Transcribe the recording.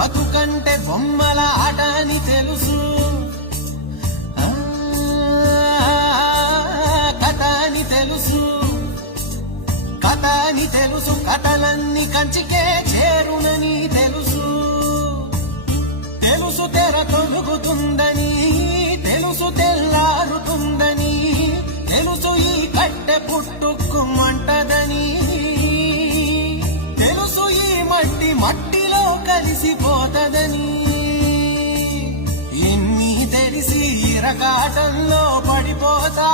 బతుకంటే బొమ్మల ఆట అని తెలుసు, కథ అని తెలుసు, కథ అని తెలుసు, కథలన్నీ కంచికే చేరునని తెలుసు. తెలుసు తెర తొలుగుతుందని, తెలుసు తెల్లారుతుందని, తెలుసు ఈ కట్టె పుట్టుకుమంటదని, తెలుసు ఈ మట్టి మట్టిలో కలిసిపోతదని. ఇన్ని తెలిసి ఇరకాటంలో పడిపోతా